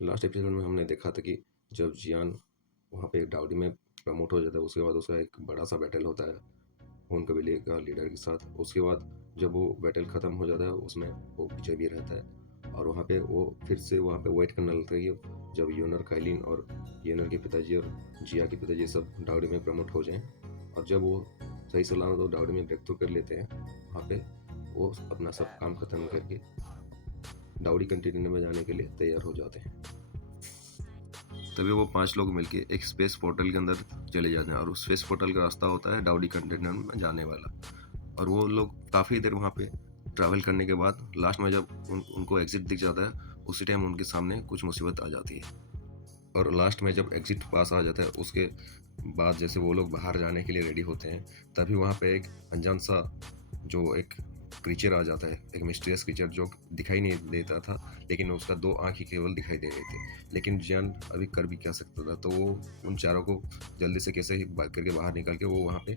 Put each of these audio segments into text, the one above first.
Last episode में हमने देखा था कि जब जियान वहाँ पे डाउडी में प्रमोट हो जाता है, उसके बाद उसका एक बड़ा सा बैटल होता है खून कबीले का लीडर के साथ। उसके बाद जब वो बैटल ख़त्म हो जाता है उसमें वो विजय भी रहता है, और वहाँ पे वो फिर से वहाँ पे वेट करने लगता है कि जब योनर, काइलिन और योनर के पिताजी और जिया के पिताजी सब डाउडी में प्रमोट हो जाएं, और जब वो सही सलामत वो डाउडी में ब्रेक थ्रू कर लेते हैं, वहाँ पे वो अपना सब काम ख़त्म करके डाउडी कंटिन्यू में जाने के लिए तैयार हो जाते हैं। तभी वो 5 लोग मिलके एक स्पेस पोर्टल के अंदर चले जाते हैं, और उस स्पेस पोर्टल का रास्ता होता है डाउडी कंटेनर में जाने वाला। और वो लोग काफ़ी देर वहाँ पे ट्रैवल करने के बाद लास्ट में जब उनको एग्जिट दिख जाता है, उसी टाइम उनके सामने कुछ मुसीबत आ जाती है। और लास्ट में जब एग्जिट पास आ जाता है उसके बाद जैसे वो लोग बाहर जाने के लिए रेडी होते हैं, तभी वहाँ पे एक अनजान सा जो एक क्रीचर आ जाता है, एक मिस्टीरियस क्रीचर जो दिखाई नहीं देता था, लेकिन उसका 2 आँख ही केवल दिखाई दे रहे थे। लेकिन जियान अभी कर भी क्या सकता था, तो वो उन चारों को जल्दी से कैसे ही करके बाहर निकाल के वो वहाँ पे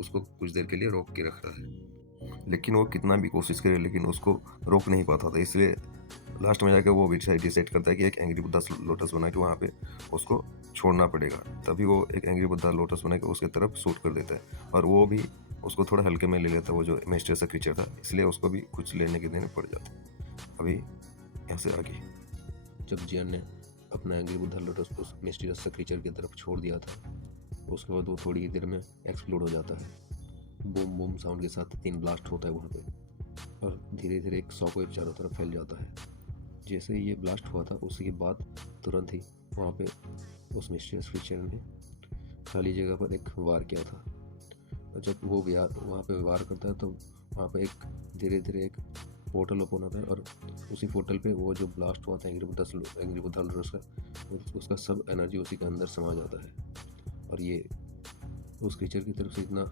उसको कुछ देर के लिए रोक के रख रहा है। लेकिन वो कितना भी कोशिश करे लेकिन उसको रोक नहीं पाता था, इसलिए लास्ट में जाकर वो डिसाइड करता है कि एक एंग्री बुद्धा लोटस बना के वहाँ पे उसको छोड़ना पड़ेगा। तभी वो एक एंग्री बुद्धा लोटस बना के उसके तरफ शूट कर देता है, और वो भी उसको थोड़ा हल्के में ले लेता है, वो जो मिस्टर सा क्रीचर था, इसलिए उसको भी कुछ लेने के देने पड़ जाते। अभी यहाँ से आगे जब जियान ने अपना एंग्री बुद्धा लोटस उस मिस्टीरियस सा क्रीचर की तरफ छोड़ दिया था, उसके बाद वो थोड़ी ही देर में एक्सप्लोड हो जाता है। बूम बूम साउंड के साथ 3 ब्लास्ट होता है वहाँ पे, और धीरे धीरे एक शॉकवेव चारों तरफ फैल जाता है। जैसे ही ये ब्लास्ट हुआ था उसी के बाद तुरंत ही वहाँ पे उस मिस्टीरियस क्रीचर ने खाली जगह पर एक वार किया था। और जब वो वहाँ पे वार करता है तो वहाँ पे एक धीरे धीरे एक पोर्टल ओपन होता है, और उसी पोर्टल पे वो जो ब्लास्ट हुआ था एंग्री बुद्धा लोटस का, उसका सब एनर्जी उसी के अंदर समा जाता है। और ये उस क्रीचर की तरफ से इतना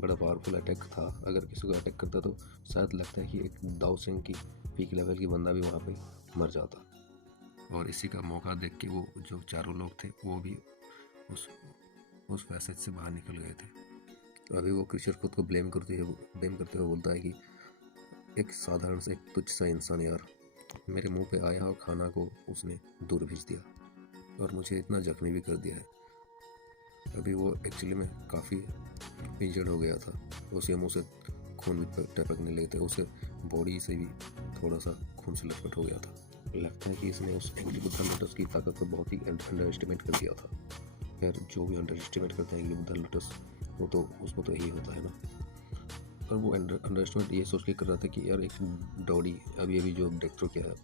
बड़ा पावरफुल अटैक था, अगर किसी को अटैक करता तो शायद लगता है कि एक दाऊ सिंह की पीक लेवल की बंदा भी वहाँ पे मर जाता। और इसी का मौका देख के वो जो चारों लोग थे वो भी उस पैसेज से बाहर निकल गए थे। तो अभी वो क्रीचर खुद को ब्लेम करते हुए बोलता है कि एक साधारण से एक तुच्छ सा इंसान यार, मेरे मुंह पे आया और खाना को उसने दूर भेज दिया और मुझे इतना जख्मी भी कर दिया है। अभी वो एक्चुअली में काफ़ी इंजर्ड हो गया था, उसके मुंह से खून भी टपकने लगे थे, उसके बॉडी से भी थोड़ा सा खून से लटपट हो गया था। लगता है कि इसने उस एंग्री बुद्धा लोटस की ताकत को बहुत ही अंडर एस्टिमेट कर दिया था। खैर, जो भी अंडर एस्टिमेट करते हैं एंग्री बुद्धा लोटस, वो तो उसको तो यही होता है ना। पर वो अंडर एस्टिमेट ये सोच के कर रहा था कि यार एक डॉडी अभी जो ब्रेक थ्रू किया है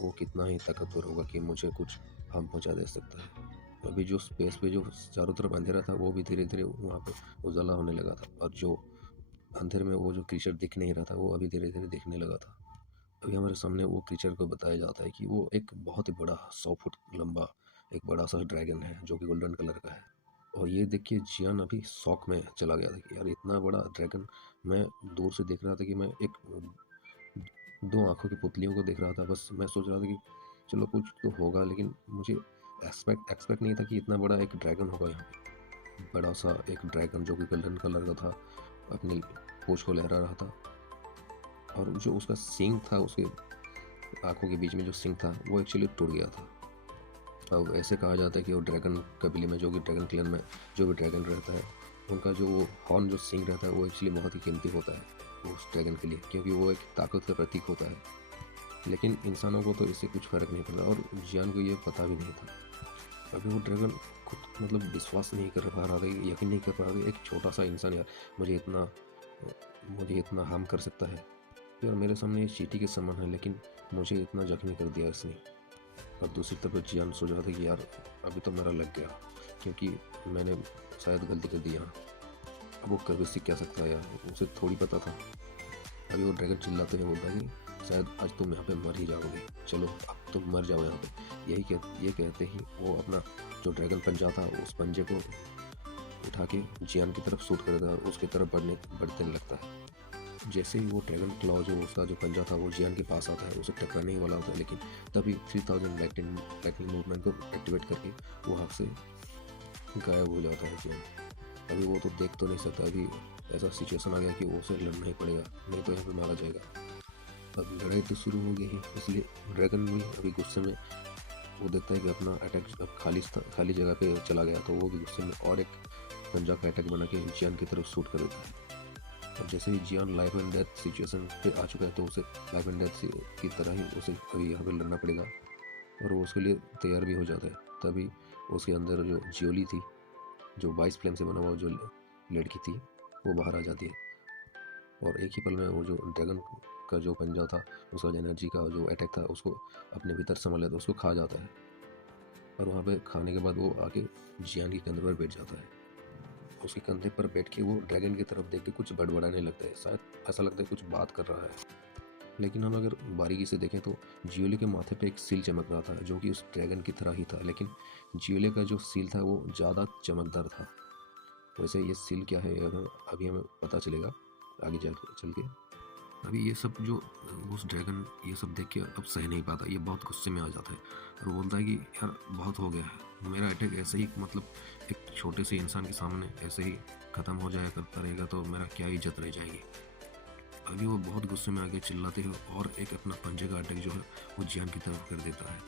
वो कितना ही ताकतवर होगा कि मुझे कुछ हार्म पहुँचा दे सकता है। अभी जो स्पेस पे जो चारों तरफ अंधेरा था वो भी धीरे धीरे वहाँ पे उजाला होने लगा था, और जो अंधेरे में वो जो क्रीचर दिख नहीं रहा था वो अभी धीरे धीरे दिखने लगा था। अभी हमारे सामने वो क्रीचर को बताया जाता है कि वो एक बहुत ही बड़ा 100 फुट लंबा एक बड़ा सा ड्रैगन है जो कि गोल्डन कलर का है। और ये देखिए जियान अभी शॉक में चला गया था कि यार इतना बड़ा ड्रैगन मैं दूर से देख रहा था कि मैं एक 2 आंखों की पुतलियों को देख रहा था। बस मैं सोच रहा था कि चलो कुछ तो होगा, लेकिन मुझे एक्सपेक्ट नहीं था कि इतना बड़ा एक ड्रैगन होगा यहाँ पे। बड़ा सा एक ड्रैगन जो कि गोल्डन कलर का था, अपनी पूंछ को लहरा रहा था, और जो उसका सींग था, उसके आंखों के बीच में जो सींग था वो एक्चुअली टूट गया था। अब ऐसे कहा जाता है कि वो ड्रैगन कबीले में, जो कि ड्रैगन क्लैन में जो भी ड्रैगन रहता है, उनका जो वो हॉर्न जो सींग रहता है वो एक्चुअली बहुत ही कीमती होता है उस ड्रैगन के लिए, क्योंकि वो एक ताकत का प्रतीक होता है। लेकिन इंसानों को तो इससे कुछ फ़र्क नहीं पड़ता, और जियान को ये पता भी नहीं था। अभी वो ड्रैगन खुद मतलब विश्वास नहीं कर पा रहा था, यकीन नहीं कर पा रहा था एक छोटा सा इंसान यार मुझे इतना हार्म कर सकता है। यार मेरे सामने ये चींटी के समान है, लेकिन मुझे इतना जख्मी कर दिया इसने। और दूसरी तरफ जियान सोच रहा था कि यार अभी तो मेरा लग गया, क्योंकि मैंने शायद गलती कर दी यहाँ। अब वो कर भी सीख क्या सकता है यार, उसे थोड़ी पता था। अभी वो ड्रैगन चिल्लाते हुए बोलता है कि शायद आज तुम यहाँ पे मर ही जाओगे, चलो अब तुम मर जाओ यहाँ पे। ये कहते ही वो अपना जो ड्रैगन पंजा था उस पंजे को उठा के जियान की तरफ शूट कर देता है और उसकी तरफ बढ़ने लगता है। जैसे ही वो ड्रैगन क्लॉ जो उसका जो पंजा था वो जियान के पास आता है, उसे टकराने ही वाला होता है, लेकिन तभी 3000 लाइटनिंग मूवमेंट को एक्टिवेट करके वो हाथ से गायब हो जाता है जियान। अभी वो तो देख तो नहीं सकता, अभी ऐसा सिचुएशन आ गया कि वो उसे लड़ना ही पड़ेगा, नहीं तो यहाँ पे मारा जाएगा। अब लड़ाई तो शुरू हो गई है, इसलिए ड्रैगन भी अभी गुस्से में वो देखता है कि अपना अटैक अब खाली जगह पे चला गया, तो वो भी गुस्से में और एक पंजा का अटैक बना के जियान की तरफ शूट कर देता है। और जैसे ही जियान लाइफ एंड डेथ सिचुएशन पे आ चुका है, तो उसे लाइफ एंड डेथ की तरह ही उसे अभी यहाँ पे लड़ना पड़ेगा, और वो उसके लिए तैयार भी हो जाता है। तभी उसके अंदर जो जियोली थी, जो 22 फ्लेम से बना हुआ जो लड़की थी, वो बाहर आ जाती है, और एक ही पल में वो जो ड्रैगन का जो पंजा था, उसका जो एनर्जी का जो अटैक था, उसको अपने भीतर संभाल लेता है, उसको खा जाता है। और वहाँ पे खाने के बाद वो आके जियान के कंधे पर बैठ जाता है। उसके कंधे पर बैठ के वो ड्रैगन की तरफ देख के कुछ बड़बड़ाने लगता है, शायद ऐसा लगता है कुछ बात कर रहा है। लेकिन हम अगर बारीकी से देखें तो जियोले के माथे पे एक सील चमक रहा था, जो कि उस ड्रैगन की तरह ही था, लेकिन जियोले का जो सील था वो ज़्यादा चमकदार था। वैसे ये सील क्या है अभी हमें पता चलेगा आगे चल के। अभी ये सब जो उस ड्रैगन ये सब देख के अब सह नहीं पाता, ये बहुत गुस्से में आ जाता है और बोलता है कि यार बहुत हो गया है, मेरा अटैक ऐसे ही मतलब एक छोटे से इंसान के सामने ऐसे ही ख़त्म हो जाया करता रहेगा तो मेरा क्या इज्जत रह जाएगी। अभी वो बहुत गुस्से में आके चिल्लाते हैं और एक अपना पंजे का अटैक जो है वो जियान की तरफ कर देता है।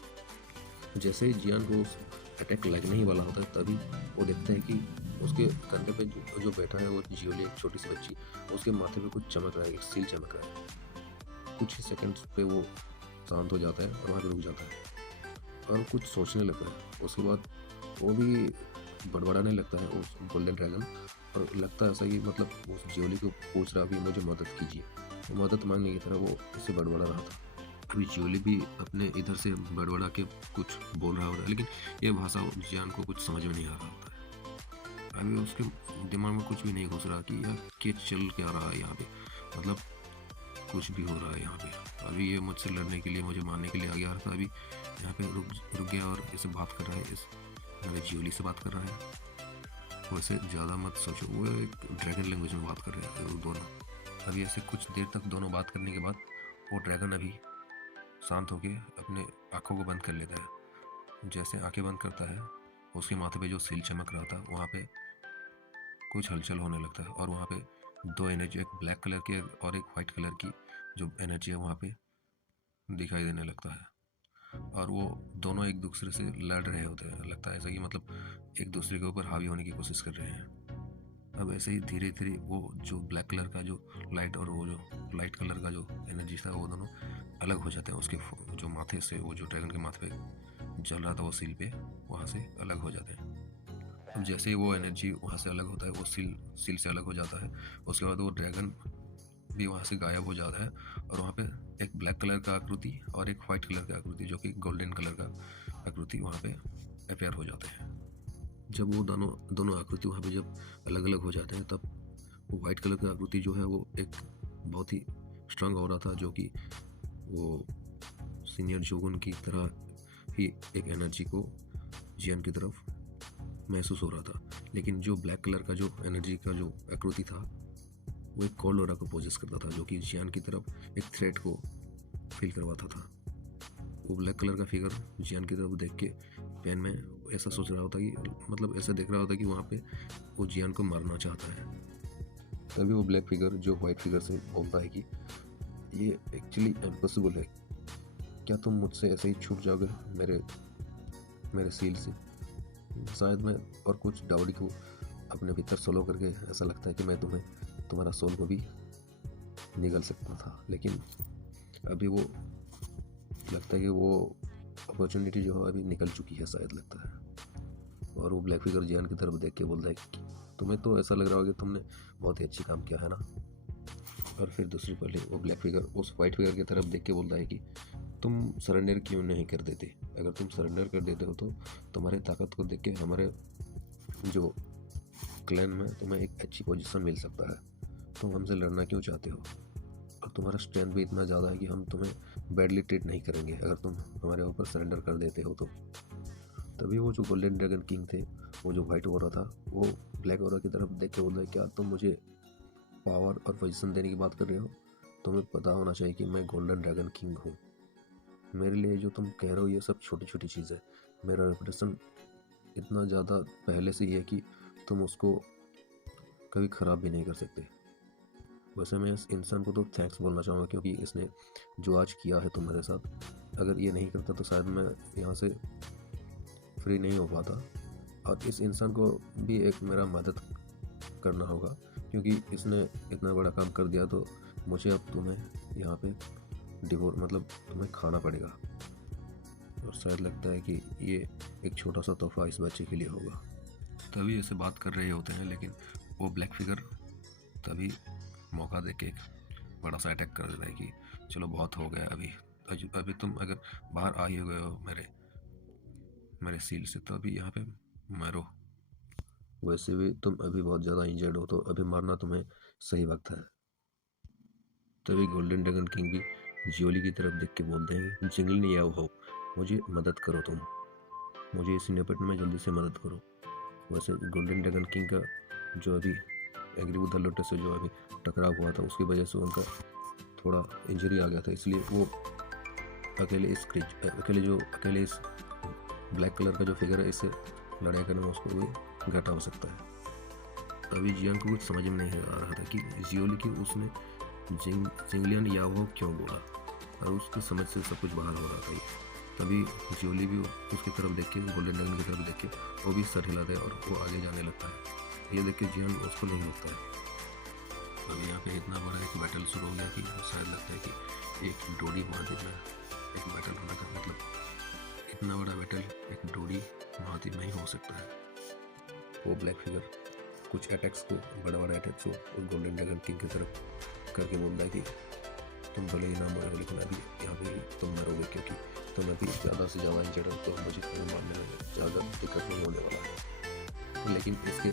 जैसे ही जियान को उस अटैक लगने ही वाला होता है, तभी वो देखता है कि उसके कंधे पे जो बैठा है वो जियोली, एक छोटी सी बच्ची, उसके माथे पे कुछ चमक रहा है, एक सील चमक रहा है। कुछ ही सेकंड्स पे वो शांत हो जाता है और वहाँ पे रुक जाता है और कुछ सोचने लगता है। उसके बाद वो भी बड़बड़ाने लगता है उस गोल्डन ड्रैगन, और लगता है ऐसा कि मतलब उस जियोली को पूछ रहा कि मुझे मदद कीजिए। वो मदद मांगने की तरह वो इससे बड़बड़ा रहा था। अभी जियोली भी अपने इधर से बड़बड़ा के कुछ बोल रहा होता है, लेकिन ये भाषा जियान को कुछ समझ में नहीं आ रहा होता है। अभी उसके दिमाग में कुछ भी नहीं घुस रहा कि यार क्या चल क्या रहा है यहाँ पे, मतलब कुछ भी हो रहा है यहाँ पे। अभी ये मुझसे लड़ने के लिए, मुझे मारने के लिए आ गया था, अभी यहाँ पे रुक गया और इसे बात कर रहा है, इस मेरे जियोली से बात कर रहा है। वैसे ज़्यादा मत सोचो, वो एक ड्रैगन लैंग्वेज में बात कर रहे हैं वो दोनों। अभी ऐसे कुछ देर तक दोनों बात करने के बाद वो ड्रैगन अभी शांत होके अपने आँखों को बंद कर लेता है। जैसे आंखें बंद करता है, उसके माथे पे जो सील चमक रहा था वहाँ पे कुछ हलचल होने लगता है, और वहाँ पे दो एनर्जी, एक ब्लैक कलर की और एक वाइट कलर की जो एनर्जी है वहाँ पे दिखाई देने लगता है, और वो दोनों एक दूसरे से लड़ रहे होते हैं। लगता है ऐसा कि मतलब एक दूसरे के ऊपर हावी होने की कोशिश कर रहे हैं। अब ऐसे ही धीरे धीरे वो जो ब्लैक कलर का जो लाइट और वो जो लाइट कलर का जो एनर्जी था, वो दोनों अलग हो जाते हैं। उसके जो माथे से, वो जो ड्रैगन के माथे पे जल रहा था वो सील पे, वहाँ से अलग हो जाते हैं। अब जैसे ही वो एनर्जी वहाँ से अलग होता है, वो सील से अलग हो जाता है, उसके बाद वो ड्रैगन भी वहाँ से गायब हो जाता है, और वहाँ पे एक ब्लैक कलर का आकृति और एक वाइट कलर का आकृति, जो कि गोल्डन कलर का आकृति वहाँ पे अपेयर हो जाते हैं। जब वो दोनों आकृति वहाँ पे जब अलग अलग हो जाते हैं, तब वो वाइट कलर का आकृति जो है वो एक बहुत ही स्ट्रांग हो रहा था, जो कि वो सीनियर जोगुन की तरह ही एक एनर्जी को जियान की तरफ महसूस हो रहा था। लेकिन जो ब्लैक कलर का जो एनर्जी का जो आकृति था, वो एक कोल्ड ऑरा को पोजेस करता था, जो कि जियान की तरफ एक थ्रेट को फील करवाता था। वो ब्लैक कलर का फिगर जियान की तरफ देख के पेन में ऐसा सोच रहा होता कि मतलब ऐसा देख रहा होता कि वहाँ पे वो जियान को मारना चाहता है। तभी वो ब्लैक फिगर जो वाइट फिगर से बोलता है कि ये एक्चुअली इम्पॉसिबल है, क्या तुम मुझसे ऐसे ही छूट जाओगे मेरे सील से? शायद मैं और कुछ डाउडी को अपने भीतर सोलो करके ऐसा लगता है कि मैं तुम्हारा सोल को भी निगल सकता था, लेकिन अभी वो लगता है कि वो अपॉर्चुनिटी जो है अभी निकल चुकी है, शायद लगता है। और वो ब्लैक फिगर जियान की तरफ देख के बोलता है कि तुम्हें तो ऐसा लग रहा होगा कि तुमने बहुत ही अच्छी काम किया है ना। और फिर दूसरी पल वो ब्लैक फिगर उस वाइट फिगर की तरफ देख के बोलता है कि तुम सरेंडर क्यों नहीं कर देते? अगर तुम सरेंडर कर देते हो तो तुम्हारी ताकत को देख के हमारे जो क्लैन में तुम्हें एक अच्छी पोजीशन मिल सकता है। तुम हमसे लड़ना क्यों चाहते हो? और तुम्हारा स्ट्रेंथ भी इतना ज़्यादा है कि हम तुम्हें बैडली ट्रीट नहीं करेंगे अगर तुम हमारे ऊपर सरेंडर कर देते हो तो। तभी वो जो गोल्डन ड्रैगन किंग थे, वो जो वाइट ओरा था, वो ब्लैक ओरा की तरफ देख के बोल रहे, क्या तुम मुझे पावर और पोजीशन देने की बात कर रहे हो? तुम्हें पता होना चाहिए कि मैं गोल्डन ड्रैगन किंग हूँ। मेरे लिए जो तुम कह रहे हो ये सब छोटी छोटी चीज़ है। मेरा रेपुटेशन इतना ज़्यादा पहले से ही है कि तुम उसको कभी ख़राब भी नहीं कर सकते। वैसे मैं इस इंसान को तो थैंक्स बोलना चाहूँगा, क्योंकि इसने जो आज किया है तुम्हारे साथ, अगर ये नहीं करता तो शायद मैं यहाँ से फ्री नहीं हो पाता। और इस इंसान को भी एक मेरा मदद करना होगा, क्योंकि इसने इतना बड़ा काम कर दिया, तो मुझे अब तुम्हें यहाँ पे डिवोर्स मतलब तुम्हें खाना पड़ेगा। और शायद लगता है कि ये एक छोटा सा तोहफा इस बच्चे के लिए होगा। तभी ऐसे बात कर रहे होते हैं, लेकिन वो ब्लैक फिगर तभी मौका दे के एक बड़ा सा अटैक कर देता है कि चलो बहुत हो गया, अभी तुम अगर बाहर आ ही गए हो मेरे सील से, तो अभी यहाँ पे मरो। वैसे भी तुम अभी बहुत ज़्यादा इंजर्ड हो, तो अभी मरना तुम्हें सही वक्त है। तभी गोल्डन ड्रैगन किंग भी जियोली की तरफ देख के बोलते हैं कि जिंगलिन याओ हो, मुझे मदद करो, तुम मुझे इस निपटने में जल्दी से मदद करो। वैसे गोल्डन ड्रैगन किंग का जो अभी एग्री विद द लोटस से जो अभी टकराव हुआ था, उसकी वजह से उनका थोड़ा इंजरी आ गया था, इसलिए वो अकेले इस ब्लैक कलर का जो फिगर है, इससे लड़ाई करने में उसको भी घाटा हो सकता है। अभी जियान को कुछ समझ में नहीं आ रहा था कि जियोली की उसने जिंगलियन याओ क्यों बोला, और उसकी समझ से सब कुछ बाहर हो रहा था। तभी जियोली भी उसकी तरफ देख के, गोल्डन ड्रैगन की तरफ देख के वो भी सर हिलाता है और वो आगे जाने लगता है। ये देख के जियान उसको नहीं रुकता है। अभी यहाँ पे इतना बड़ा एक बैटल शुरू हो गया कि शायद लगता है कि एक डोडी महाद्वीप में एक बैटल होने का मतलब इतना बड़ा बैटल एक डोडी महाद्वीप में ही हो सकता है। वो ब्लैक फिगर कुछ अटैक्स को बड़ा अटैक्स को गोल्डन ड्रैगन किंग की तरफ करके बोलता है कि तुम भले ही ना मरो, लेकिन अभी यहाँ पे तुम मरोगे, क्योंकि तुम अभी ज़्यादा से ज़्यादा इंजर्ड हो, तो मुझे तुम्हें मारने में ज़्यादा दिक्कत नहीं होने वाला है। लेकिन इसके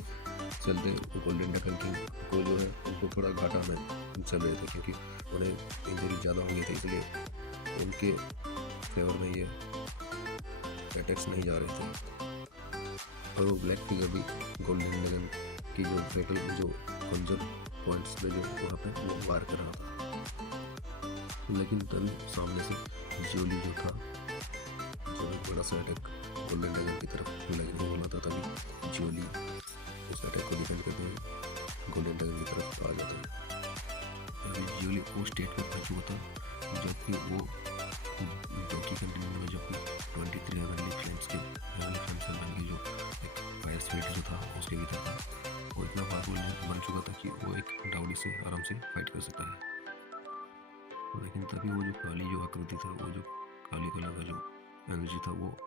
चलते गोल्डन ड्रैगन किंग को जो है उनको थोड़ा घाटा में चल रहे थे, क्योंकि उन्हें इंजरी ज़्यादा हो गई थी, इसलिए उनके फेवर में ये अटैक्स नहीं जा रहे थे। और वो ब्लैक फिगर भी गोल्डन ड्रैगन की जो फेटल जो कंजर पॉइंट्स पे जो वहाँ पे वो वार कर रहा था, लेकिन तभी सामने से जियोली जो था, जो एक बड़ा सा अटैक गोल्डन ड्रैगन की तरफ लगने वाला था, तभी जियोली उस अटैक को डिफेंड करते हुए गोल्डन ड्रैगन की तरफ आ जाता है। अभी जियोली वो स्टेट में पहुंच चुका था जबकि वो डॉकी कंटिन्यू में जो 23 हेवनली फ्लेम्स से बन के जो एक फायर स्पिरिट जो था उसके भीतर था, वो इतना पावरफुल बन चुका था कि वो एक डाउडी से आराम से फाइट कर सकता है। लेकिन तभी वो जो काली जो आकृति था, वो जो काली कलर का जो एनर्जी था, वो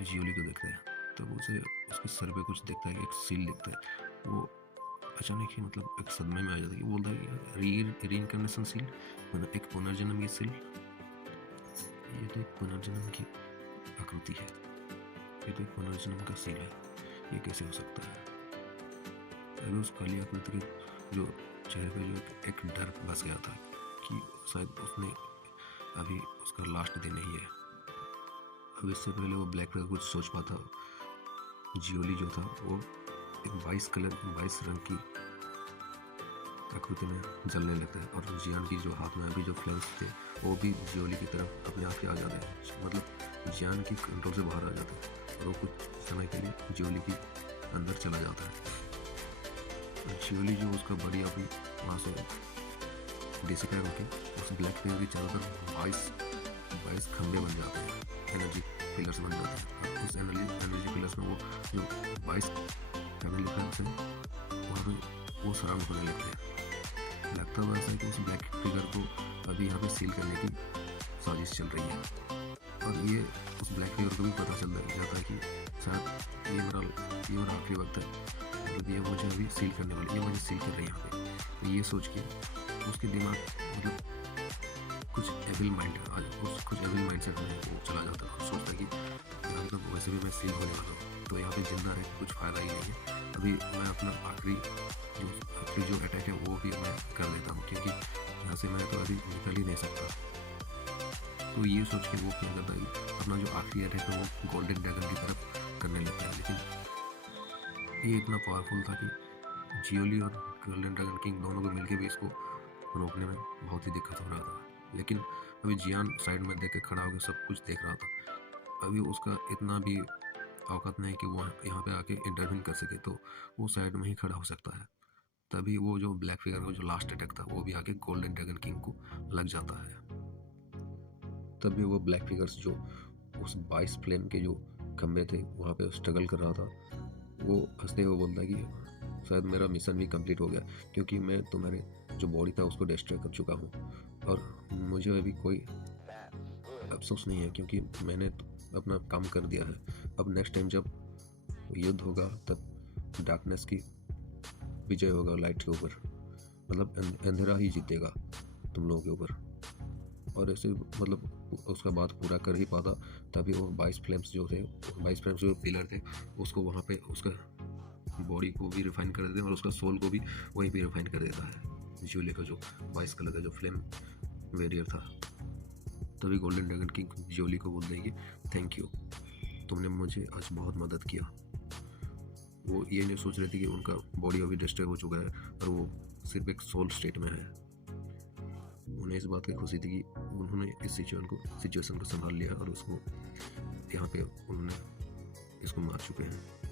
जियोली को देखता है। तब उसे उसके सर पे कुछ देखता है, एक सील दिखता है। वो अचानक ही मतलब एक सदमे में आ जाता है कि बोलता है कि रीइंकार्नेशन सील, मतलब एक पुनर्जन्म की सील, ये तो एक पुनर्जन्म की आकृति है, ये तो एक पुनर्जन्म का सील है, ये कैसे हो सकता है। अभी उस काली आकृति के जो चेहरे पे जो एक डर बस गया था कि शायद उसने अभी उसका लास्ट दिन ही है। अब इससे पहले वो ब्लैक कलर कुछ सोच पाता, जियोली जो था वो एक 22 रंग की आकृति में जलने लगता है, और जियान की जो हाथ में अभी जो फ्लेम्स थे वो भी जियोली की तरफ अपने आप ही आ जाते हैं, मतलब जियान की कंट्रोल से बाहर आ जाते हैं, और वो कुछ समय के लिए जियोली के अंदर चला जाता है। जियोली जो उसका बॉडी अपनी वहाँ से डिसअपियर होकर उस ब्लैक फिगर की चारों तरफ 22 खंभे बन जाते हैं, एनर्जी पिलर्स बन जाते हैं, और उस एनर्जी पिलर्स में वो जो 22 फैमिली फ्रेंड्स हैं वहाँ पे वो सराउंड होने लगते हैं। लगता हुआ ऐसा है कि उस ब्लैक फिगर को अभी यहाँ पे सील करने की साजिश चल रही है, और ये उस ब्लैक फिगर को भी पता चल जाता है कि शायद ये मेरा आखिरी वक्त है, मतलब ये मुझे अभी सील करने वाली, ये मुझे सील कर रही है यहाँ पे। तो ये सोच के उसके दिमाग मतलब कुछ एविल माइंडसेट में वो चला जाता है, सोचता है कि यहाँ तो वैसे भी मैं सील होने वाला हूँ, तो यहाँ पे जिंदा रह कुछ फ़ायदा ही नहीं है, अभी मैं अपना आखिरी जो अटैक है वो भी मैं कर लेता हूँ, क्योंकि यहाँ से मैं तो अभी निकल ही नहीं सकता। तो ये सोच के वो क्या करता है कि अपना जो आखिरी अटैक है वो गोल्डन ड्रैगन की तरफ करने लगता है, लेकिन ये इतना पावरफुल था कि जियोली और गोल्डन ड्रैगन किंग दोनों को मिलकर भी इसको रोकने में बहुत ही दिक्कत हो रहा था। लेकिन अभी जियान साइड में देख के खड़ा होकर सब कुछ देख रहा था, अभी उसका इतना भी औकात नहीं कि वो यहाँ पे आके इंटरवीन कर सके, तो वो साइड में ही खड़ा हो सकता है। तभी वो जो ब्लैक फिगर का जो लास्ट अटैक था वो भी आके गोल्डन ड्रैगन किंग को लग जाता है। तभी वो ब्लैक फिगर्स जो उस 22 फ्लेम के जो खंभे थे वहाँ पे स्ट्रगल कर रहा था, वो हंसते हुए बोलता है कि शायद मेरा मिशन भी कंप्लीट हो गया, क्योंकि मैं तुम्हारे जो बॉडी था उसको डिस्ट्रॉय कर चुका हूँ और मुझे अभी कोई अफसोस नहीं है, क्योंकि मैंने अपना काम कर दिया है। अब नेक्स्ट टाइम जब युद्ध होगा तब डार्कनेस की विजय होगा लाइट के ऊपर, मतलब अंधेरा ही जीतेगा तुम लोगों के ऊपर। और ऐसे मतलब उसका बात पूरा कर ही पाता, तभी वो 22 फ्लेम्स जो थे, 22 फ्लेम्स जो पिलर थे, उसको वहाँ पे उसका बॉडी को भी रिफाइन कर देते हैं और उसका सोल को भी वहीं पे रिफाइन कर देता है ज्यूली का जो 22 कलर का जो फ्लेम वेरियर था। तभी गोल्डन ड्रैगन किंग ज्यूली को बोल देंगे थैंक यू, तुमने मुझे आज बहुत मदद किया। वो ये नहीं सोच रहे थे कि उनका बॉडी अभी डिस्ट्रॉय हो चुका है और वो सिर्फ एक सोल स्टेट में है। उन्हें इस बात की खुशी थी कि उन्होंने इस सिचुएशन को संभाल लिया और उसको यहाँ पे उन्होंने इसको मार चुके हैं।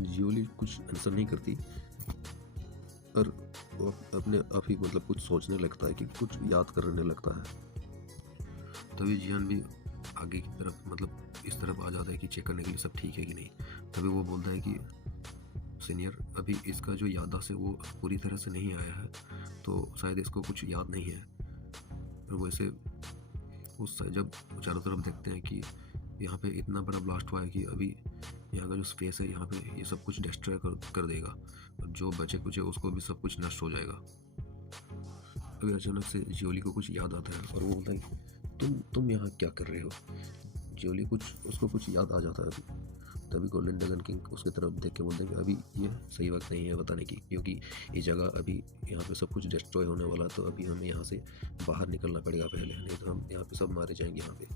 जियोली कुछ आंसर नहीं करती और वो अपने आप ही मतलब कुछ सोचने लगता है कि कुछ याद करने लगता है। तभी जियान भी आगे की तरफ मतलब इस तरफ आ जाता है कि चेक करने के लिए सब ठीक है कि नहीं। तभी वो बोलता है कि सीनियर, अभी इसका जो याददाश्त है वो पूरी तरह से नहीं आया है, तो शायद इसको कुछ याद नहीं है। और वैसे उस जब चारों तरफ देखते हैं कि यहाँ पे इतना बड़ा ब्लास्ट हुआ है कि अभी यहाँ का जो स्पेस है यहाँ पे ये सब कुछ डिस्ट्रॉय कर देगा और जो बचे कुचे उसको भी सब कुछ नष्ट हो जाएगा। अभी अचानक से जियोली को कुछ याद आता है और वो बोलता है तुम यहाँ क्या कर रहे हो। जियोली उसको कुछ याद आ जाता है अभी। तभी गोल्डन ड्रैगन किंग उसकी तरफ देख के बोलते हैं कि अभी ये सही वक्त नहीं है बताने की, क्योंकि ये जगह अभी यहाँ पे सब कुछ डिस्ट्रॉय होने वाला, तो अभी हमें यहाँ से बाहर निकलना पड़ेगा पहले, नहीं तो हम यहाँ पे सब मारे जाएंगे यहाँ पे।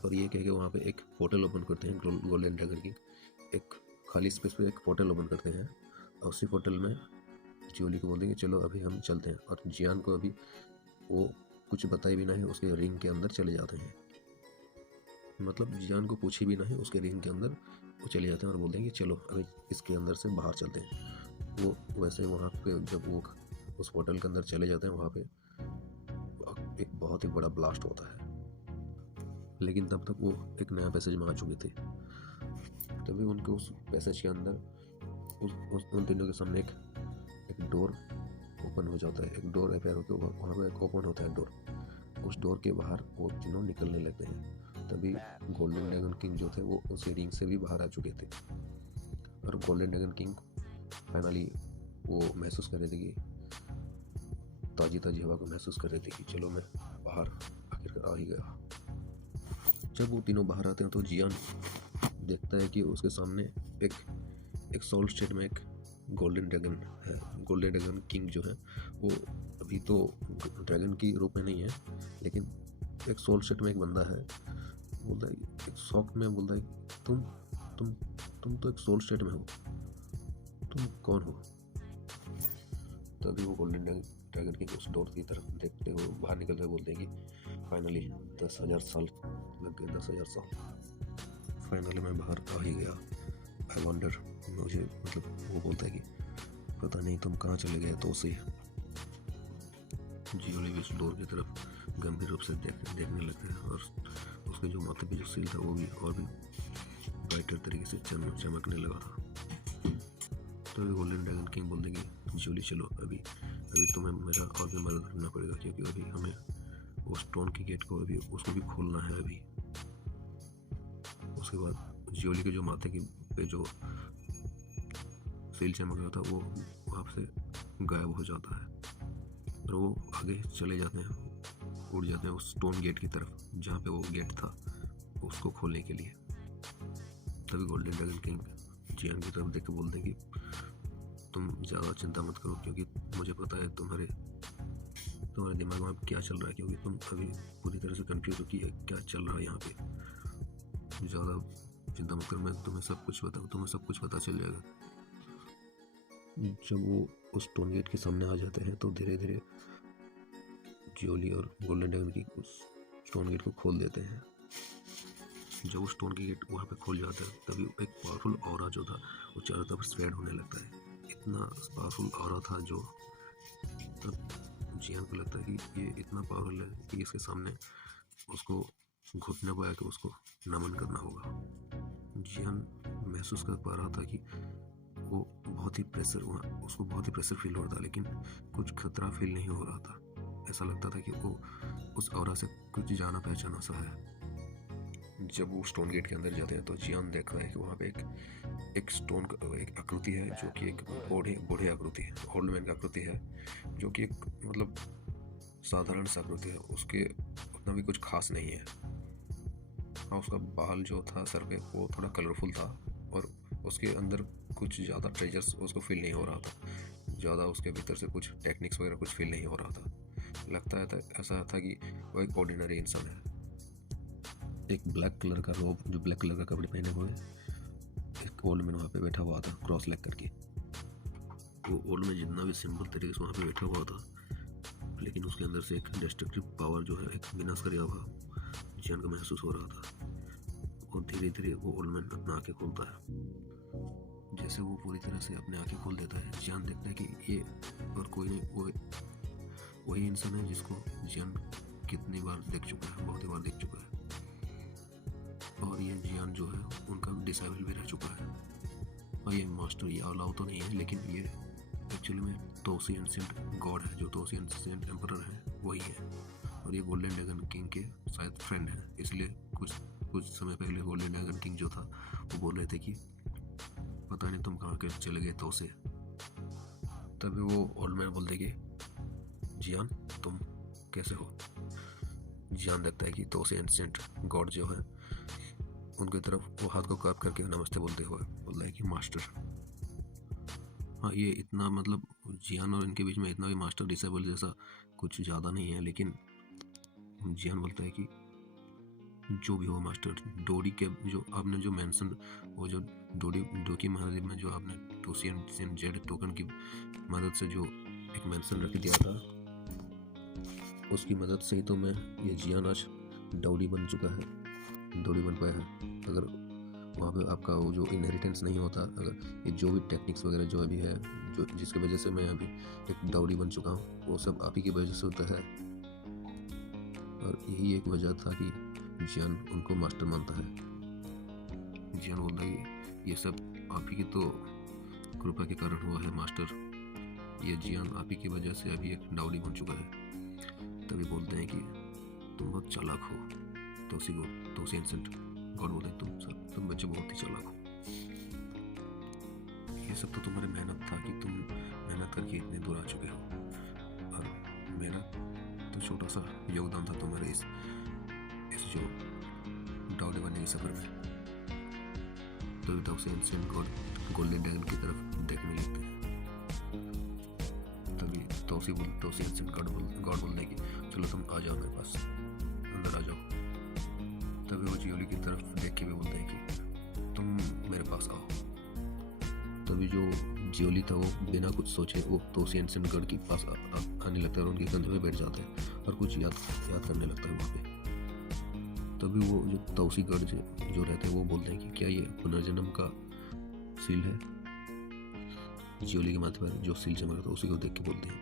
और ये कह के वहाँ पे एक पोर्टल ओपन करते हैं गोल्डन ड्रैगन किंग, एक खाली स्पेस पे एक पोर्टल ओपन करते हैं और उसी पोर्टल में जियोली को बोल देंगे चलो अभी हम चलते हैं। और जियान को अभी वो कुछ बताए भी नहीं उसके रिंग के अंदर चले जाते हैं, मतलब जियान को पूछे भी नहीं उसके रिंग के अंदर वो चले जाते हैं और बोलते हैं कि चलो अभी इसके अंदर से बाहर चलते हैं। वो वैसे वहाँ पे जब वो उस पोर्टल के अंदर चले जाते हैं वहाँ पे एक बहुत ही बड़ा ब्लास्ट होता है, लेकिन तब तक वो एक नया पैसेज में आ चुके थे। तभी उनके उस पैसेज के अंदर उन तीनों के सामने एक डोर ओपन हो जाता है, एक डोर अपेयर होकर वहाँ पे एक ओपन होता है डोर। उस डोर के बाहर वो तीनों निकलने लगते हैं। तभी गोल्डन ड्रैगन किंग जो थे वो उस रिंग से भी बाहर आ चुके थे और गोल्डन ड्रैगन किंग फाइनली वो महसूस कर रहे थे कि ताज़ी हवा को महसूस कर रहे थे कि चलो मैं बाहर आखिरकार आ ही गया। जब वो तीनों बाहर आते हैं तो जियान देखता है कि उसके सामने एक सोल स्टेट में एक गोल्डन ड्रैगन है। गोल्डन ड्रैगन किंग जो है वो अभी तो ड्रैगन की रूप में नहीं है, लेकिन एक सोल स्टेट में एक बंदा है। बोलता है एक शॉक में बोलता है तुम तो एक सोल स्टेट में हो, तुम कौन हो। तभी वो गोल्डन ड्रैगन की उस डोर की तरफ देखते हुए बाहर निकलते हुए बोलते हैं कि फाइनली 10,000 साल लग गए, 10,000 साल फाइनली मैं बाहर आ ही गया। आई वंडर, मुझे मतलब वो बोलता है कि पता नहीं तुम कहाँ चले गए। तो उसे जियोली भी उस डोर की तरफ गंभीर रूप से देखने लगता है और उसके जो माथे पे जो सील था वो भी और भी ब्राइटर तरीके से चमकने लगा था। तो अभी गोल्डन ड्रैगन किंग बोल देंगे जियोली चलो अभी तुम्हें मेरा और भी मदद करना पड़ेगा, क्योंकि अभी हमें वो स्टोन की गेट को अभी उसको भी खोलना है अभी। उसके बाद जियोली के जो माथे की पे जो सील चमक रहा था वो वहाँ से गायब हो जाता है और वो आगे चले जाते हैं, उड़ जाते हैं उस स्टोन गेट की तरफ जहाँ पे वो गेट था उसको खोलने के लिए। तभी गोल्डन ड्रैगन किंग जियान की तरफ देख के बोलते हैं कि तुम ज़्यादा चिंता मत करो, क्योंकि मुझे पता है तुम्हारे दिमाग में क्या चल रहा है, क्योंकि तुम अभी पूरी तरह से कंफ्यूज हो कि क्या चल रहा है यहाँ पे। ज़्यादा चिंता मत करो, मैं तुम्हें सब कुछ पता चल जाएगा। जब वो उस स्टोन गेट के सामने आ जाते हैं तो धीरे धीरे जियोली और गोल्डन ड्रैगन की उस स्टोन गेट को खोल देते हैं। जब वो स्टोन की गेट वहाँ पे खोल जाता है तभी एक पावरफुल ऑरा जो था वो चारों तरफ स्प्रेड होने लगता है। इतना पावरफुल ऑरा था जो तब जियान को लगता है कि ये इतना पावरफुल है कि इसके सामने उसको घुटने पर आके उसको नमन करना होगा। जियान महसूस कर पा रहा था कि वो बहुत ही प्रेशर उसको बहुत ही प्रेशर फील हो रहा था, लेकिन कुछ खतरा फील नहीं हो रहा था। ऐसा लगता था कि वो उस ऑरा से कुछ जाना पहचाना सा है। जब वो स्टोन गेट के अंदर जाते हैं तो जियान देखता है कि वहाँ पे एक स्टोन एक आकृति है जो कि एक बूढ़े आकृति है, ओल्ड मैन की आकृति है, जो कि एक मतलब साधारण सा आकृति है। उसके उतना भी कुछ खास नहीं है। हाँ, उसका बाल जो था सर पे वो थोड़ा कलरफुल था और उसके अंदर कुछ ज़्यादा ट्रेजर्स उसको फील नहीं हो रहा था। ज़्यादा उसके भीतर से कुछ टेक्निक्स वगैरह कुछ फील नहीं हो रहा था। लगता है ऐसा था कि वो एक ऑर्डिनरी इंसान है। एक ब्लैक कलर का रोब, जो ब्लैक कलर का कपड़े पहने हुए एक ओल्ड मैन वहाँ पे बैठा हुआ था क्रॉस लेग करके। वो ओल्ड मैन जितना भी सिंपल तरीके से वहाँ पे बैठा हुआ था, लेकिन उसके अंदर से एक डिस्ट्रक्टिव पावर जो है, एक विनाशकारी भाव जियान को महसूस हो रहा था। और धीरे धीरे वो ओल्ड मैन अपना आंखें खोलता है। जैसे वो पूरी तरह से अपने आंखें खोल देता है, जियान देखता है कि ये और कोई नहीं, वो वही इंसान है जिसको जियान कितनी बार देख चुका है, बहुत ही बार देख चुका है। और ये जियान जो है उनका डिसेबल भी रह चुका है। और ये मास्टर याओलाओ तो नहीं है, लेकिन ये एक्चुअली में तोसी एंशिएंट गॉड है, जो तोसी एंशिएंट एम्परर है वही है। और ये गोल्डन ड्रैगन किंग के शायद फ्रेंड है, इसलिए कुछ समय पहले गोल्डन ड्रैगन किंग जो था वो बोल रहे थे कि पता नहीं तुम कहाँ के चले गए तोसे। तभी वो ओल्ड मैन बोल देंगे, जियान तुम कैसे हो। जियान देखता है कि तोसे एंशिएंट गॉड जो है उनकी तरफ वो हाथ को काप करके नमस्ते बोलते हुए बोल रहा है कि मास्टर। हाँ, ये इतना मतलब जियान और इनके बीच में इतना भी मास्टर डिसेबल जैसा कुछ ज़्यादा नहीं है, लेकिन जियान बोलता है कि जो भी हो मास्टर, डोडी के जो आपने जो मेंशन, वो जो डोकी महाद्वीप में जो आपने टोसियन जेड टोकन की मदद से जो एक मेंशन रख दिया था, उसकी मदद से ही तो मैं ये जियान आज डोडी बन चुका है, डोडी बन पाया है। अगर वहाँ पे आपका वो जो इनहेरिटेंस नहीं होता, अगर ये जो भी टेक्निक्स वगैरह जो अभी है, जो जिसकी वजह से मैं अभी एक डोडी बन चुका हूँ, वो सब आप ही की वजह से होता है। और यही एक वजह था कि जियान उनको मास्टर मानता है। जियान बोलता है ये सब आप ही की तो कृपा के कारण हुआ है मास्टर, ये जियान आप ही की वजह से अभी एक डोडी बन चुका है। तभी बोलते हैं कि तुम बहुत चालाक हो, तोसी एंशिएंट गॉड बोलते हैं तुम बच्चे बहुत ही चालाक हो। ये सब तो तुम्हारी मेहनत था कि तुम मेहनत करके इतने दूर आ चुके हो, और मेरा तो छोटा सा योगदान था तुम्हारे इस जो डोडी बनने के सफर में। तो तोसी एंशिएंट गॉड गोल्डन ड्रैगन की तरफ देखने लगते हैं। तभी तोसी एंशिएंट गॉड बोलने की चलो तुम आ जाओ मेरे पास, अंदर आ जाओ। तभी वो जियोली की तरफ देख के भी बोलते हैं कि तुम मेरे पास आओ। तभी जो जियोली था वो बिना कुछ सोचे वो तोसी एंशिएंट गॉड के पास आने लगता है और उनके कंधे पे बैठ जाता है और कुछ याद करने लगता है वहाँ पे। तभी वो जो तोसी गॉड जो रहते हैं वो बोलते हैं कि क्या ये पुनर्जन्म का सील है। जियोली के माथे पर जो सील चमक रहा था उसी को देख के बोलते हैं।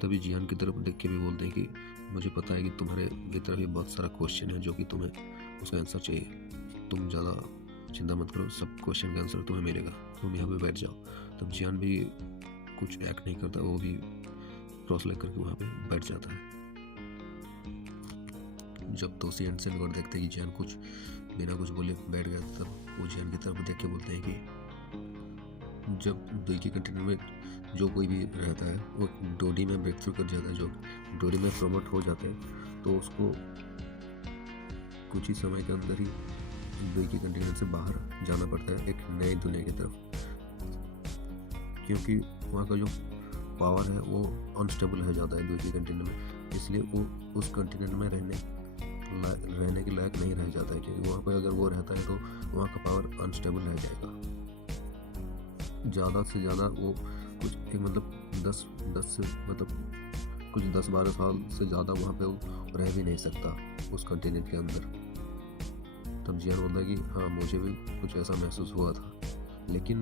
तभी जियान की तरफ देख के भी बोलते हैं कि मुझे पता है कि तुम्हारे भीतर भी बहुत सारा क्वेश्चन है जो कि तुम्हें उसका आंसर चाहिए। तुम ज़्यादा चिंता मत करो, सब क्वेश्चन का आंसर तुम्हें मिलेगा, तुम यहाँ पे बैठ जाओ। तब जियान भी कुछ एक्ट नहीं करता, वो भी क्रॉस लेग करके वहाँ पे बैठ जाता है। जब तोसी एंशिएंट गॉड देखते हैं कि जियान कुछ बिना कुछ बोले बैठ गया, तब वो जियान की तरफ देख के बोलते हैं कि जब दुई के कंटेनर में जो कोई भी रहता है वो डोडी में ब्रेक थ्रू कर जाता है, जो डोडी में प्रमोट हो जाता है, तो उसको कुछ ही समय के अंदर ही दुई के कंटेनर से बाहर जाना पड़ता है एक नई दुनिया की तरफ, क्योंकि वहाँ का जो पावर है वो अनस्टेबल हो जाता है दुई के कंटेनर में। इसलिए वो उस कंटेनर में रहने के लायक नहीं रह जाता है, क्योंकि वहाँ पर अगर वो रहता है तो वहाँ का पावर अनस्टेबल रह जाएगा। ज़्यादा से ज़्यादा वो कुछ एक मतलब 10 से मतलब कुछ 10-12 साल से ज़्यादा वहाँ पे वो रह भी नहीं सकता उस कंटिनेंट के अंदर। तब जियान बोलता है कि हाँ, मुझे भी कुछ ऐसा महसूस हुआ था, लेकिन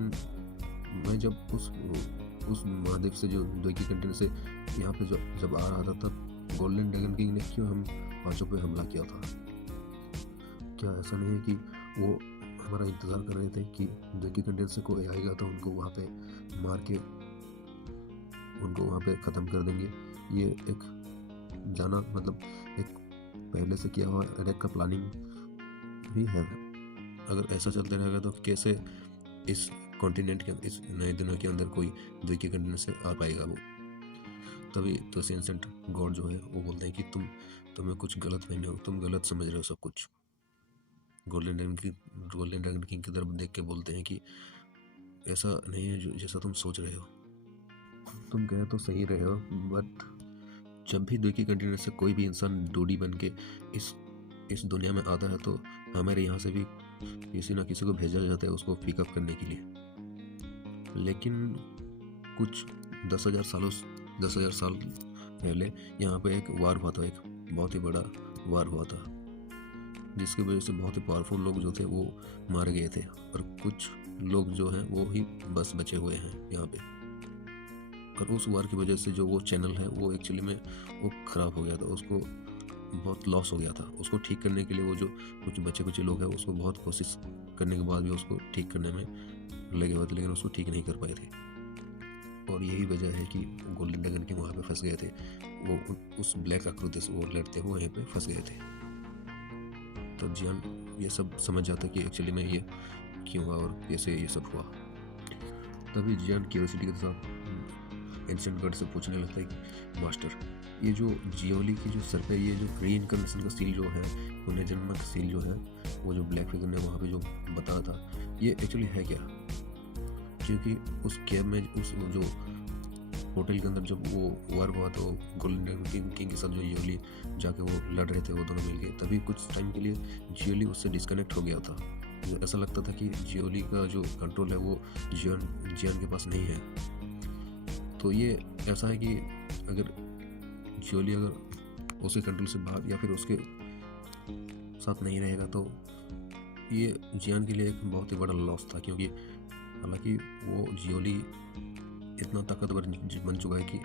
मैं जब उस महाद्वीप से जो दुई की कंटिनेंट से यहाँ पे जब आ रहा था, तब गोल्डन ड्रैगन किंग ने क्यों पाँचों पे हमला किया था। क्या ऐसा नहीं है कि वो हमारा इंतज़ार कर रहे थे कि देखिए कंटेंट से कोई आएगा तो उनको वहाँ पे मार के उनको वहाँ पे ख़त्म कर देंगे। ये एक जाना मतलब एक पहले से किया हुआ अटैक का प्लानिंग भी है। अगर ऐसा चलते रहेगा तो कैसे इस कॉन्टिनेंट के इस नए दुनिया के अंदर कोई द्वितीय कंटिनेंट से आ पाएगा वो। तभी तो एंसेंट गॉड जो है वो बोलते हैं कि तुम्हें कुछ गलत फहमी हो, तुम गलत समझ रहे हो सब कुछ। गोल्डन ड्रैगन किंग की तरफ देख के बोलते हैं कि ऐसा नहीं है जो जैसा तुम सोच रहे हो। तुम कह तो सही रहे हो, बट जब भी द्वितीय कंटिनेंट से कोई भी इंसान डोडी बन के इस दुनिया में आता है तो हमारे यहाँ से भी किसी ना किसी को भेजा जाता है उसको पिकअप करने के लिए। लेकिन कुछ 10,000 साल पहले यहाँ पे एक वार हुआ था, एक बहुत ही बड़ा वार हुआ था, जिसकी वजह से बहुत ही पावरफुल लोग जो थे वो मार गए थे और कुछ लोग जो हैं वो ही बस बचे हुए हैं यहाँ पे। और उस वार की वजह से जो वो चैनल है वो एक्चुअली में वो ख़राब हो गया था, उसको बहुत लॉस हो गया था। उसको ठीक करने के लिए वो जो कुछ बचे कुछ लोग हैं उसको बहुत कोशिश करने के बाद भी उसको ठीक करने में लगे हुए थे, लेकिन उसको ठीक नहीं कर पाए थे। और यही वजह है कि गोल्डन ड्रैगन के वहाँ पे फंस गए थे। वो उस ब्लैक आकृति से वो लड़ते हुए वहीं पे फंस गए थे। तब जियान ये सब समझ जाता कि एक्चुअली में ये क्यों हुआ और कैसे ये सब हुआ। तभी जियान क्यूरियोसिटी के साथ एंशिएंट गॉड से पूछने लगता है कि मास्टर, ये जो जियोली की जो सर पे ये जो रीइंकार्नेशन का सील जो है, पुनर्जन्म का सील जो है, वो जो ब्लैक फिगर ने वहाँ पे जो बताया था, ये एक्चुअली है क्या? क्योंकि उस केव में उस जो होटल के अंदर जब वो वार हुआ तो गोल्डन ड्रैगन किंग के साथ जो जियोली जाके वो लड़ रहे थे, वो दोनों मिल गए। तभी कुछ टाइम के लिए जियोली उससे डिस्कनेक्ट हो गया था। ऐसा लगता था कि जियोली का जो कंट्रोल है वो जियान के पास नहीं है। तो ये ऐसा है कि अगर जियोली अगर उसके कंट्रोल से बाहर या फिर उसके साथ नहीं रहेगा तो ये जियान के लिए एक बहुत ही बड़ा लॉस था। क्योंकि हालांकि वो जियोली इतना ताकतवर बन चुका है कि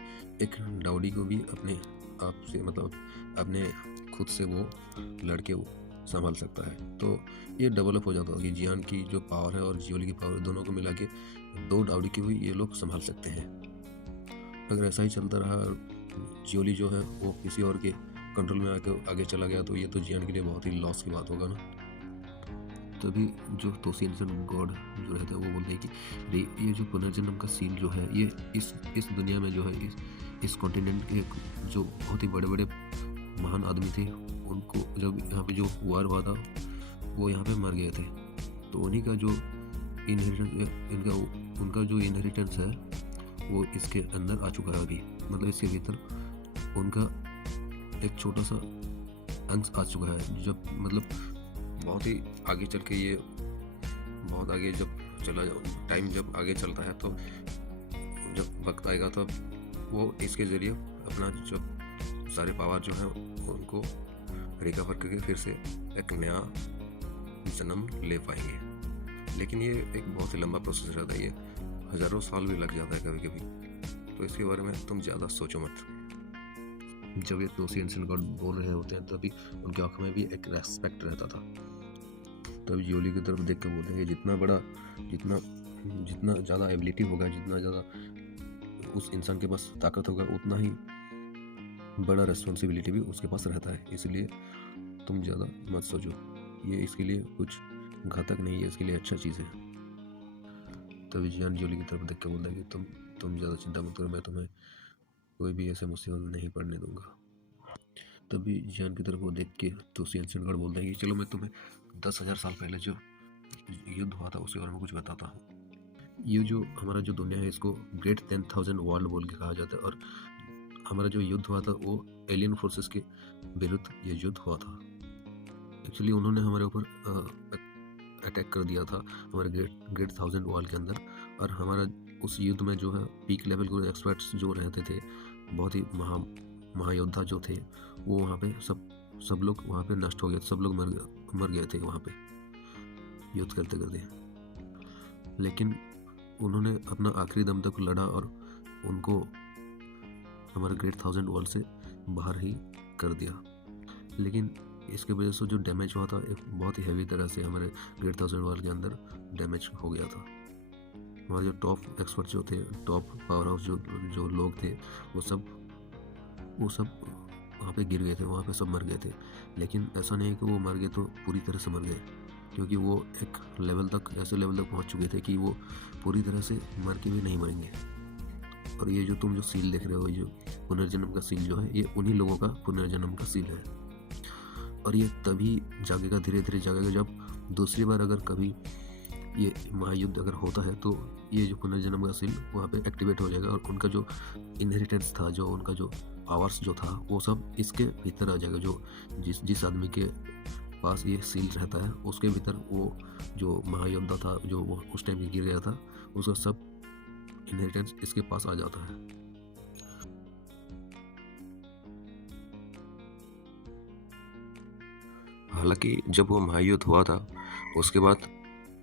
एक डाउडी को भी अपने आप से मतलब अपने खुद से वो लड़के वो संभाल सकता है। तो ये डेवलप हो जाता है कि जियान की जो पावर है और जियोली की पावर दोनों को मिला के 2 डाउडी की हुई ये लोग संभाल सकते हैं। अगर ऐसा ही चलता रहा जियोली जो है वो किसी और के कंट्रोल में आगे चला गया तो ये तो जियान के लिए बहुत ही लॉस की बात होगा ना। तभी जो तोसी एंशिएंट गॉड जो रहता है वो बोलते हैं कि ये जो पुनर्जन्म का सील जो है ये इस दुनिया में जो है इस कॉन्टिनेंट के जो बहुत ही बड़े बड़े महान आदमी थे, उनको जब यहाँ पे जो वार हुआ था वो यहाँ पे मर गए थे। तो उन्हीं का जो इनहेरिटेंस उनका जो इनहेरिटेंस है वो इसके अंदर आ चुका है अभी। मतलब इसके भीतर उनका एक छोटा सा अंश आ चुका है। जब मतलब बहुत ही आगे चल के ये बहुत आगे जब चला टाइम जब आगे चलता है तो जब वक्त आएगा तो वो इसके ज़रिए अपना जो सारे पावर जो है उनको रिकवर करके फिर से एक नया जन्म ले पाएंगे। लेकिन ये एक बहुत ही लंबा प्रोसेस रहता है, ये हज़ारों साल भी लग जाता है कभी कभी। तो इसके बारे में तुम ज़्यादा सोचो मत। जब ये तोसी एंशिएंट गॉड बोल रहे होते हैं तभी उनकी आंखों में भी एक रेस्पेक्ट रहता था। तब जियोली की तरफ देख कर बोलते हैं जितना ज़्यादा एबिलिटी होगा, जितना ज़्यादा उस इंसान के पास ताकत होगा, उतना ही बड़ा रेस्पॉन्सिबिलिटी भी उसके पास रहता है। इसलिए तुम ज़्यादा मत सोचो, ये इसके लिए कुछ घातक नहीं है, इसके लिए अच्छा चीज़ है। तभी जियान जियोली की तरफ देख कर बोलता है कि तुम ज़्यादा चिंता मत करो, मैं तुम्हें कोई भी ऐसे मुसीबत में नहीं पड़ने दूंगा। तभी जियान की तरफ वो देख के तोसी एंशिएंट गॉड बोलता है कि चलो मैं तुम्हें 10,000 साल पहले जो युद्ध हुआ था उसके बारे में कुछ बताता हूँ। ये जो हमारा जो दुनिया है इसको ग्रेट 10,000 वर्ल्ड बोल के कहा जाता है। और हमारा जो युद्ध हुआ था वो एलियन फोर्सेस के विरुद्ध ये युद्ध हुआ था। एक्चुअली उन्होंने हमारे ऊपर अटैक कर दिया था हमारे ग्रेट 1000 वर्ल्ड के अंदर। और हमारा उस युद्ध में जो है पीक लेवल के एक्सपर्ट्स जो रहते थे, बहुत ही महायोद्धा जो थे, वो वहाँ पे सब लोग वहाँ पे नष्ट हो गए, सब लोग मर गए थे वहाँ पे युद्ध करते करते। लेकिन उन्होंने अपना आखिरी दम तक लड़ा और उनको हमारे ग्रेट 1000 वर्ल्ड से बाहर ही कर दिया। लेकिन इसके वजह से जो डैमेज हुआ था एक बहुत ही हैवी तरह से हमारे ग्रेट थाउजेंड वार के अंदर डैमेज हो गया था। हमारे जो टॉप एक्सपर्ट जो थे, टॉप पावर हाउस जो जो लोग थे, वो सब वहाँ पे गिर गए थे, वहाँ पे सब मर गए थे। लेकिन ऐसा नहीं है कि वो मर गए तो पूरी तरह से मर गए, क्योंकि वो एक लेवल तक, ऐसे लेवल तक पहुँच चुके थे कि वो पूरी तरह से मर के भी नहीं मरेंगे। और ये जो तुम जो सील देख रहे हो, ये जो पुनर्जन्म का सील जो है, ये उन्हीं लोगों का पुनर्जन्म का सील है। और ये तभी जागेगा, धीरे धीरे जागेगा, जब दूसरी बार अगर कभी ये महायुद्ध अगर होता है तो ये जो पुनर्जन्म का सील वहाँ पे एक्टिवेट हो जाएगा, और उनका जो इनहेरिटेंस था, जो उनका जो पावर्स जो था, वो सब इसके भीतर आ जाएगा। जो जिस आदमी के पास ये सील रहता है उसके भीतर वो जो महायोद्धा था, जो वो उस टाइम गिर गया था, उसका सब इनहेरिटेंस इसके पास आ जाता है। हालाँकि जब वो महायुद्ध हुआ था, उसके बाद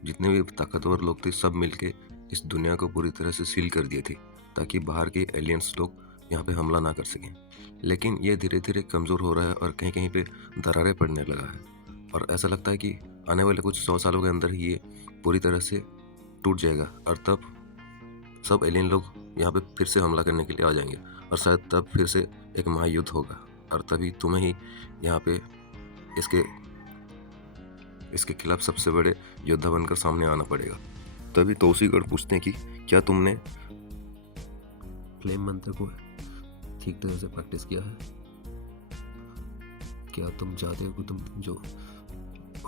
जितने भी ताकतवर लोग थे सब मिलके इस दुनिया को पूरी तरह से सील कर दिए थे, ताकि बाहर के एलियंस लोग यहाँ पे हमला ना कर सकें। लेकिन ये धीरे-धीरे कमज़ोर हो रहा है और कहीं-कहीं पे दरारें पड़ने लगा है, और ऐसा लगता है कि आने वाले कुछ 100 सालों के अंदर ही ये पूरी तरह से टूट जाएगा, और तब सब एलियन लोग यहाँ पे फिर से हमला करने के लिए आ जाएँगे, और शायद तब फिर से एक महायुद्ध होगा, और तभी तुम्हें ही यहाँ पे इसके इसके खिलाफ सबसे बड़े योद्धा बनकर सामने आना पड़ेगा। तभी तोसीगढ़ पूछते हैं कि क्या तुमने फ्लेम मंत्र को ठीक तरह से प्रैक्टिस किया है? क्या तुम चाहते हो कि तुम जो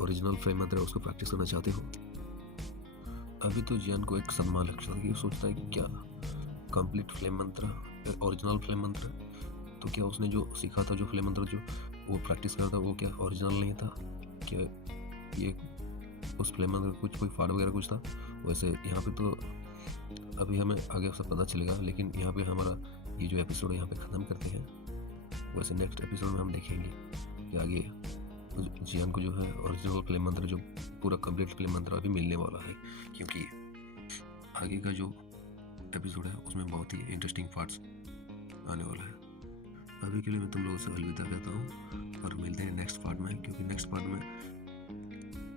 ओरिजिनल फ्लेम मंत्र है उसको प्रैक्टिस करना चाहते हो? अभी तो जियान को एक सदमा लगता है कि वो सोचता है कि क्या कंप्लीट फ्लेम मंत्र, ओरिजिनल फ्लेम मंत्र, तो क्या उसने जो सीखा था, जो फ्लेम मंत्र जो वो प्रैक्टिस करता, वो क्या ओरिजिनल नहीं था? क्या ये उस फ्लेम मंत्र का कुछ कोई फाड़ वगैरह कुछ था? वैसे यहाँ पे तो अभी हमें आगे सब पता चलेगा, लेकिन यहाँ पे हमारा ये जो एपिसोड यहाँ पे ख़त्म करते हैं। वैसे नेक्स्ट एपिसोड में हम देखेंगे कि आगे जियान को जो है ओरिजिनल फ्लेम मंत्र, जो पूरा कंप्लीट फ्लेम मंत्र अभी मिलने वाला है, क्योंकि आगे का जो एपिसोड है उसमें बहुत ही इंटरेस्टिंग पार्ट्स आने वाला है। अभी के लिए मैं तुम लोगों से अलविदा कहता हूँ, और मिलते हैं नेक्स्ट पार्ट में, क्योंकि नेक्स्ट पार्ट में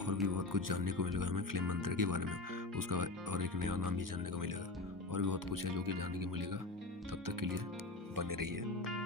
और भी बहुत कुछ जानने को मिलेगा हमें फ्लेम मंत्र के बारे में, उसका और एक नया नाम भी जानने को मिलेगा, और भी बहुत कुछ है जो कि जानने को मिलेगा। तब तक के लिए बने रहिए।